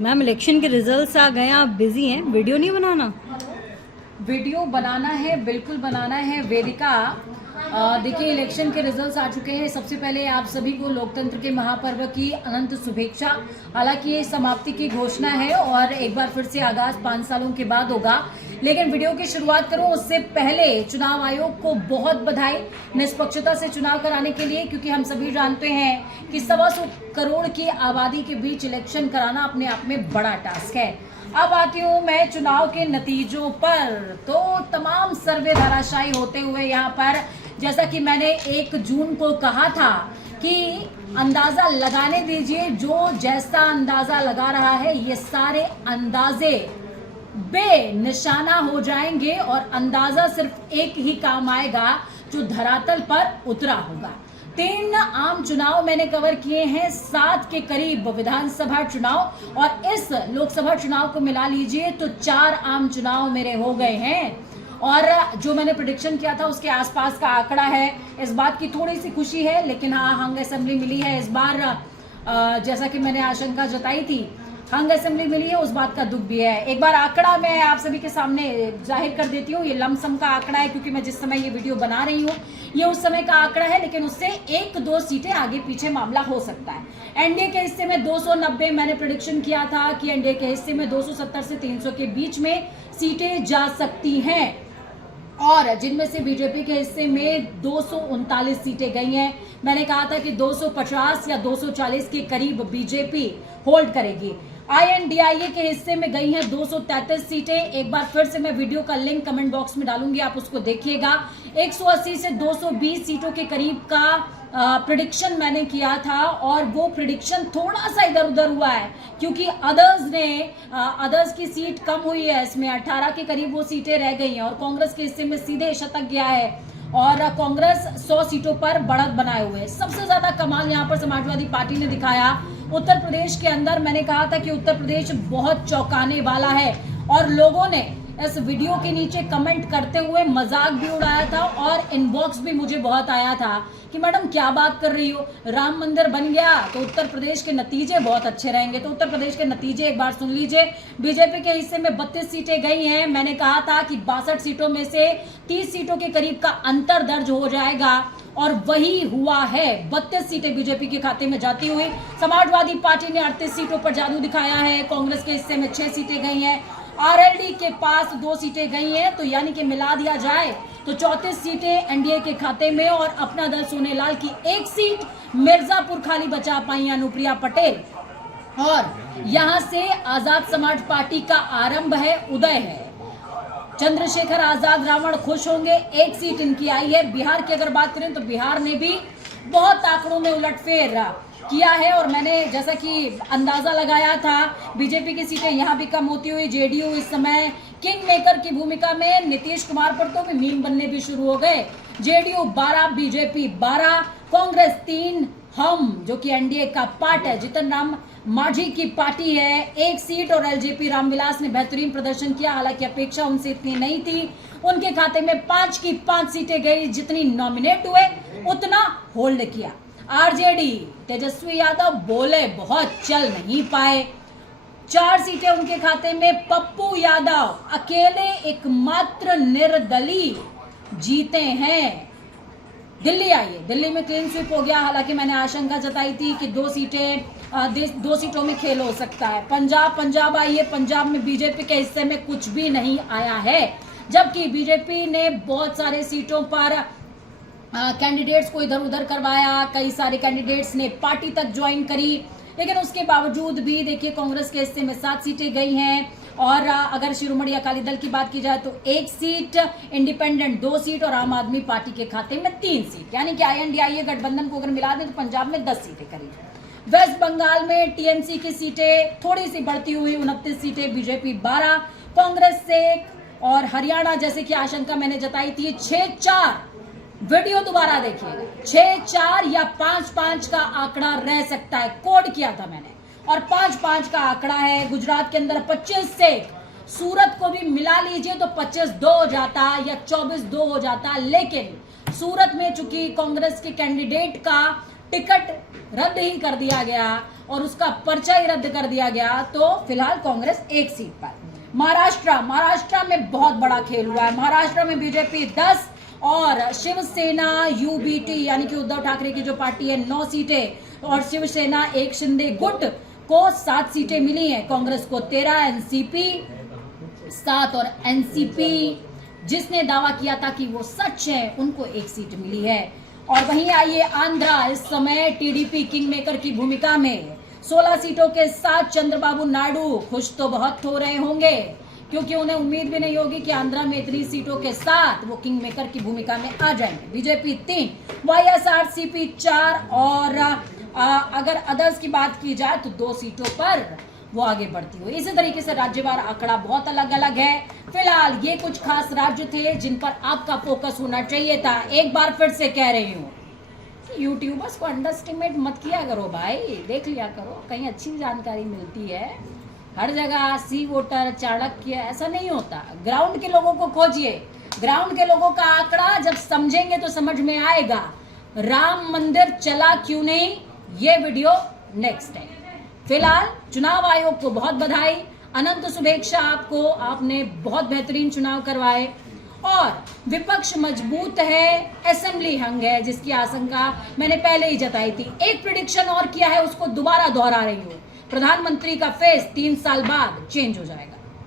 Ma'am election के results आ गए, आप बिजी हैं, वीडियो नहीं बनाना? वीडियो बनाना है, बिल्कुल बनाना है वेदिका। देखिए इलेक्शन के रिजल्ट्स आ चुके हैं। सबसे पहले आप सभी को लोकतंत्र के महापर्व की अनंत शुभेच्छा। हालांकि ये समाप्ति की घोषणा है और एक बार फिर से आगाज 5 सालों के बाद होगा, लेकिन वीडियो की शुरुआत करूं उससे पहले चुनाव आयोग को बहुत बधाई निष्पक्षता से चुनाव कराने के लिए, क्योंकि हम सभी जानते हैं कि 125 करोड़ की आबादी के बीच इलेक्शन कराना अपने आप में बड़ा टास्क है। अब आती हूँ मैं चुनाव के नतीजों पर। तो तमाम सर्वे धराशायी होते हुए यहाँ पर, जैसा कि मैंने 1 जून को कहा था कि अंदाजा लगाने दीजिए, जो जैसा अंदाजा लगा रहा है ये सारे अंदाजे बेनिशाना हो जाएंगे और अंदाजा सिर्फ एक ही काम आएगा जो धरातल पर उतरा होगा। 3 आम चुनाव मैंने कवर किए हैं, 7 के करीब विधानसभा चुनाव और इस लोकसभा चुनाव को मिला लीजिए तो 4 आम चुनाव मेरे हो गए हैं। और जो मैंने प्रेडिक्शन किया था उसके आसपास का आंकड़ा है। इस बात की थोड़ी सी खुशी है, लेकिन हाँ हंग असेंबली मिली है इस बार। जैसा कि मैंने आशंका जताई थी, हंग असेंबली मिली है, उस बात का दुख भी है। एक बार आंकड़ा मैं आप सभी के सामने जाहिर कर देती हूँ। ये लमसम का आंकड़ा है, क्योंकि मैं जिस समय ये वीडियो बना रही हूँ ये उस समय का आंकड़ा है, लेकिन उससे 1-2 सीटें आगे पीछे मामला हो सकता है। एनडीए के हिस्से में 290 मैंने प्रेडिक्शन किया था कि एनडीए के हिस्से में 270 से 300 के बीच में सीटें जा सकती हैं, और जिनमें से बीजेपी के हिस्से में 239 सीटें गई हैं। मैंने कहा था कि 250 या 240 के करीब बीजेपी होल्ड करेगी। आईएनडीआईए के हिस्से में गई हैं 233 सीटें। एक बार फिर से मैं वीडियो का लिंक कमेंट बॉक्स में डालूंगी, आप उसको देखिएगा। 180 से 220 सीटों के करीब का प्रेडिक्शन मैंने किया था, और वो प्रेडिक्शन थोड़ा सा इधर उधर हुआ है, क्योंकि अदर्स की सीट कम हुई है। इसमें 18 के करीब वो सीटें रह गई हैं, और कांग्रेस के हिस्से में सीधे शतक गया है, और कांग्रेस 100 सीटों पर बढ़त बनाए हुए है। सबसे ज्यादा कमाल यहाँ पर समाजवादी पार्टी ने दिखाया उत्तर प्रदेश के अंदर। मैंने कहा था कि उत्तर प्रदेश बहुत चौंकाने वाला है, और लोगों ने इस वीडियो के नीचे कमेंट करते हुए मजाक भी उड़ाया था, और इनबॉक्स भी मुझे बहुत आया था कि मैडम क्या बात कर रही हो, राम मंदिर बन गया तो उत्तर प्रदेश के नतीजे बहुत अच्छे रहेंगे। तो उत्तर प्रदेश के नतीजे एक बार सुन लीजिए। बीजेपी के हिस्से में 32 सीटें गई हैं। मैंने कहा था कि 62 सीटों में से 30 सीटों के करीब का अंतर दर्ज हो जाएगा, और वही हुआ है। 32 सीटें बीजेपी के खाते में जाती हुई। समाजवादी पार्टी ने 38 सीटों पर जादू दिखाया है। कांग्रेस के हिस्से में 6 सीटें गई हैं। आरएलडी के पास 2 सीटें गई हैं, तो यानी कि मिला दिया जाए तो 34 सीटें एनडीए के खाते में, और अपना दल सोनेलाल की 1 सीट मिर्जापुर खाली बचा पाई अनुप्रिया पटेल। और यहां से आजाद समाज पार्टी का आरंभ है, उदय है। चंद्रशेखर आजाद रावण खुश होंगे, 1 सीट इनकी आई है। बिहार की अगर बात करें तो बिहार ने भी बहुत आंकड़ों में उलटफेर किया है, और मैंने जैसा कि अंदाजा लगाया था बीजेपी की सीटें यहां भी कम होती हुई। जेडीयू इस समय किंग मेकर की भूमिका में, नीतीश कुमार पर तो भी मीम बनने भी शुरू हो गए। जेडीयू 12, बीजेपी 12, कांग्रेस 3, हम जो कि एनडीए का पार्ट है, जीतन राम मांझी की पार्टी है, 1 सीट, और एलजेपी रामविलास ने बेहतरीन प्रदर्शन किया। हालांकि अपेक्षा उनसे इतनी नहीं थी, उनके खाते में 5 की 5 सीटें गई। जितनी नॉमिनेट हुए उतना होल्ड किया। आरजेडी तेजस्वी यादव बोले बहुत, चल नहीं पाए। 4 सीटें उनके खाते में। पप्पू यादव अकेले एकमात्र निर्दलीय जीते हैं। दिल्ली आइए, दिल्ली में क्लीन स्वीप हो गया। हालांकि मैंने आशंका जताई थी कि 2 सीटों में खेल हो सकता है। पंजाब आइए, पंजाब में बीजेपी के हिस्से में कुछ भी नहीं आया है, जबकि बीजेपी ने बहुत सारे सीटों पर कैंडिडेट्स को इधर उधर करवाया। कई सारे कैंडिडेट्स ने पार्टी तक ज्वाइन करी, लेकिन उसके बावजूद भी देखिए कांग्रेस के हिस्से में 7 सीटें गई हैं। और अगर शिरोमणि अकाली दल की बात की जाए तो 1 सीट, इंडिपेंडेंट 2 सीट, और आम आदमी पार्टी के खाते में 3 सीट, यानी कि आईएनडीआईए गठबंधन को अगर मिला दें तो पंजाब में 10 सीटें करीब। वेस्ट बंगाल में टीएमसी की सीटें थोड़ी सी बढ़ती हुई, 29 सीटें, बीजेपी 12, कांग्रेस से, और हरियाणा जैसे कि आशंका मैंने जताई थी 6-4, वीडियो दोबारा देखिएगा, 6-4 या 5-5 का आंकड़ा रह सकता है, कोड किया था मैंने, और 5-5 का आंकड़ा है। गुजरात के अंदर 25 से, सूरत को भी मिला लीजिए तो 25-2 हो जाता या 24-2 हो जाता, लेकिन सूरत में चूंकि कांग्रेस के कैंडिडेट का टिकट रद्द ही कर दिया गया और उसका पर्चा ही रद्द कर दिया गया, तो फिलहाल कांग्रेस एक सीट पर। महाराष्ट्र में बहुत बड़ा खेल हुआ है। महाराष्ट्र में बीजेपी 10 और शिवसेना यूबीटी यानी कि उद्धव ठाकरे की जो पार्टी है 9 सीटें और शिवसेना एक शिंदे गुट को 7 सीटें मिली हैं। कांग्रेस को 13, एनसीपी 7 और एनसीपी जिसने दावा किया था कि वो सच है उनको 1 सीट मिली है। और वहीं आइए आंध्रा, इस समय टीडीपी किंग मेकर की भूमिका में 16 सीटों के साथ चंद्रबाबू नायडू खुश तो बहुत हो रहे होंगे क्योंकि उन्हें उम्मीद भी नहीं होगी कि आंध्रा में इतनी सीटों के साथ वो किंग मेकर की भूमिका में आ जाएंगे। बीजेपी 3, वाईएसआरसीपी 4 और अगर अदर्स की बात की जाए तो 2 सीटों पर वो आगे बढ़ती हुई। इसी तरीके से राज्यवार आंकड़ा बहुत अलग अलग है। फिलहाल ये कुछ खास राज्य थे जिन पर आपका फोकस होना चाहिए था। एक बार फिर से कह रही हूँ, यूट्यूबर्स को अंडरस्टिमेट मत किया करो भाई, देख लिया करो, कहीं अच्छी जानकारी मिलती है। हर जगह सी वोटर, चाणक्य ऐसा नहीं होता। ग्राउंड के लोगों को खोजिए, ग्राउंड के लोगों का आंकड़ा जब समझेंगे तो समझ में आएगा। राम मंदिर चला क्यों नहीं, ये वीडियो नेक्स्ट है। फिलहाल चुनाव आयोग को बहुत बधाई, अनंत शुभेच्छा आपको, आपने बहुत बेहतरीन चुनाव करवाए और विपक्ष मजबूत है, असेंबली हंग है जिसकी आशंका मैंने पहले ही जताई थी। एक प्रेडिक्शन और किया है, उसको दोबारा दोहरा रही हूं, प्रधानमंत्री का फेस 3 साल बाद चेंज हो जाएगा।